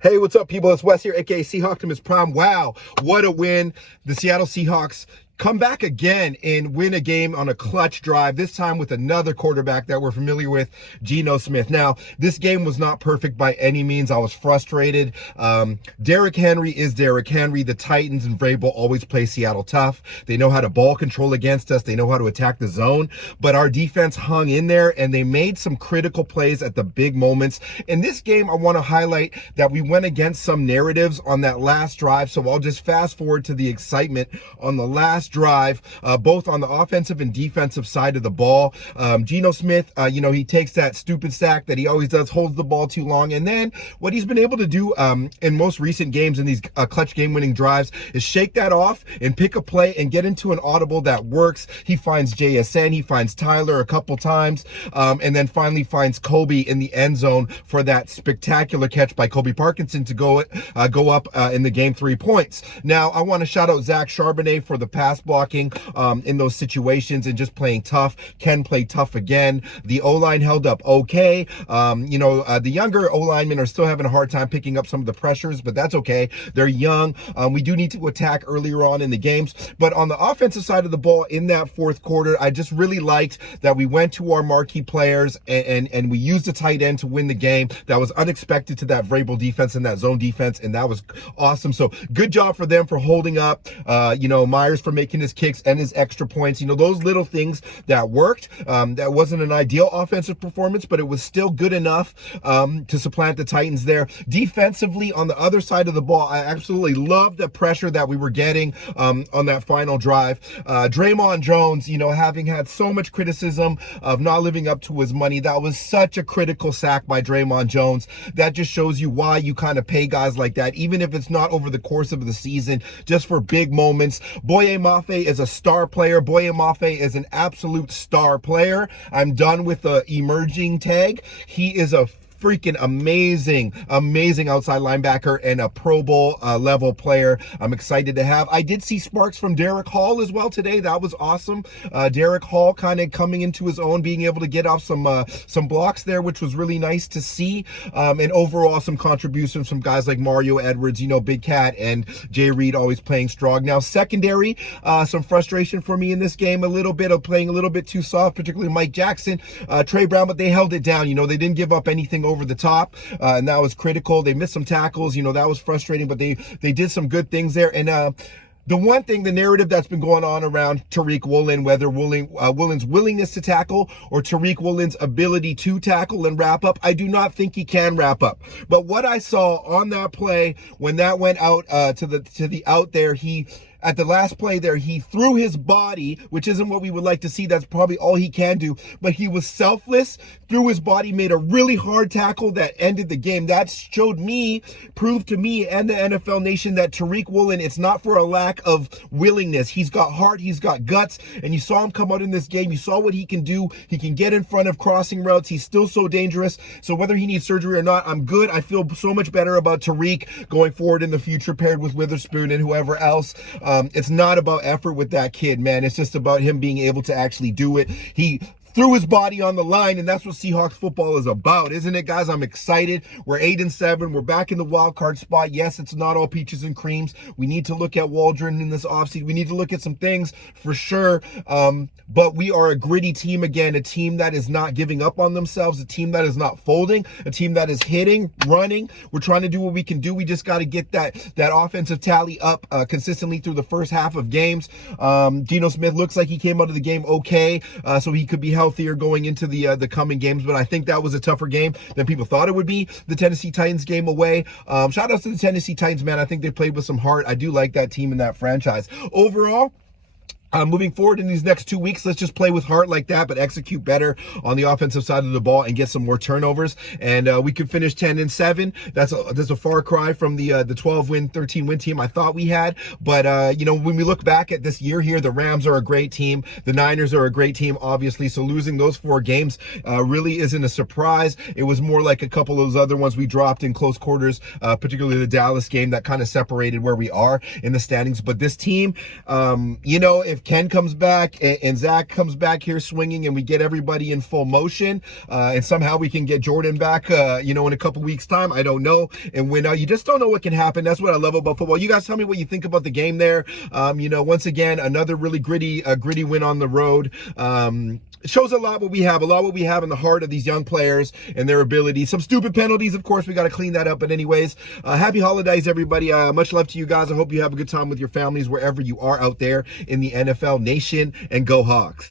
Hey, what's up, people? It's Wes here, aka Seahawks Prime. Wow, what a win. The Seattle Seahawks come back again and win a game on a clutch drive, this time with another quarterback that we're familiar with, Geno Smith. Now, this game was not perfect by any means. I was frustrated. Derrick Henry is Derrick Henry. The Titans and Vrabel always play Seattle tough. They know how to ball control against us. They know how to attack the zone. But our defense hung in there, and they made some critical plays at the big moments. In this game, I want to highlight that we went against some narratives on that last drive, so I'll just fast forward to the excitement on the last drive, both on the offensive and defensive side of the ball. Geno Smith, he takes that stupid sack that he always does, holds the ball too long, and then what he's been able to do in most recent games in these clutch game-winning drives is shake that off and pick a play and get into an audible that works. He finds JSN, he finds Tyler a couple times, and then finally finds Kobe in the end zone for that spectacular catch by Kobe Parkinson to go up in the game 3 points. Now, I want to shout out Zach Charbonnet for the pass blocking in those situations and just playing tough. Ken played tough again. The O-line held up okay. The younger O-linemen are still having a hard time picking up some of the pressures, but that's okay. They're young. We do need to attack earlier on in the games. But on the offensive side of the ball in that fourth quarter, I just really liked that we went to our marquee players and we used the tight end to win the game. That was unexpected to that Vrabel defense and that zone defense, and that was awesome. So good job for them for holding up. Myers for making his kicks and his extra points. Those little things that worked. That wasn't an ideal offensive performance, but it was still good enough to supplant the Titans there. Defensively, on the other side of the ball, I absolutely loved the pressure that we were getting on that final drive. Draymond Jones, having had so much criticism of not living up to his money, that was such a critical sack by Draymond Jones. That just shows you why you kind of pay guys like that, even if it's not over the course of the season, just for big moments. Boye Mafe is a star player. Boye Mafe is an absolute star player. I'm done with the emerging tag. He is a freaking amazing outside linebacker and a Pro Bowl level player. I'm excited to have. I did see sparks from Derek Hall as well today. That was awesome. Derek Hall kind of coming into his own, being able to get off some blocks there, which was really nice to see. And overall, some contributions from guys like Mario Edwards, Big Cat, and Jay Reed always playing strong. Now, secondary, some frustration for me in this game, a little bit of playing a little bit too soft, particularly Mike Jackson, Trey Brown, but they held it down. They didn't give up anything over the top, and that was critical. They missed some tackles, that was frustrating, but they did some good things there. And the one thing, the narrative that's been going on around Tariq Woolen, whether Woolen's willingness to tackle or Tariq Woolen's ability to tackle and wrap up, I do not think he can wrap up. But what I saw on that play, when that went out to the out there, at the last play there, he threw his body, which isn't what we would like to see. That's probably all he can do. But he was selfless, threw his body, made a really hard tackle that ended the game. That proved to me and the NFL Nation that Tariq Woolen, it's not for a lack of willingness. He's got heart, he's got guts, and you saw him come out in this game. You saw what he can do. He can get in front of crossing routes. He's still so dangerous. So whether he needs surgery or not, I'm good. I feel so much better about Tariq going forward in the future, paired with Witherspoon and whoever else. It's not about effort with that kid, man. It's just about him being able to actually do it. He threw his body on the line, and that's what Seahawks football is about, isn't it, guys? I'm excited. We're 8-7. We're back in the wild card spot. Yes, it's not all peaches and creams. We need to look at Waldron in this offseason. We need to look at some things for sure. But we are a gritty team again, a team that is not giving up on themselves, a team that is not folding, a team that is hitting, running. We're trying to do what we can do. We just got to get that offensive tally up consistently through the first half of games. Geno Smith looks like he came out of the game okay, so he could be healthier going into the coming games, but I think that was a tougher game than people thought it would be. The Tennessee Titans game away. Shout out to the Tennessee Titans, man. I think they played with some heart. I do like that team and that franchise. Overall, moving forward in these next 2 weeks, let's just play with heart like that, but execute better on the offensive side of the ball and get some more turnovers. And we could finish 10-7. That's a far cry from the 12-win, 13-win team I thought we had. But when we look back at this year here, the Rams are a great team. The Niners are a great team, obviously. So losing those 4 games really isn't a surprise. It was more like a couple of those other ones we dropped in close quarters, particularly the Dallas game that kind of separated where we are in the standings. But this team, if if Ken comes back and Zach comes back here swinging and we get everybody in full motion, and somehow we can get Jordan back, in a couple weeks time, I don't know. And when you just don't know what can happen. That's what I love about football. You guys tell me what you think about the game there. Once again, another really gritty win on the road. It shows a lot what we have in the heart of these young players and their ability. Some stupid penalties, of course, we got to clean that up. But anyways, happy holidays, everybody. Much love to you guys. I hope you have a good time with your families wherever you are out there in the NFL nation, and go Hawks.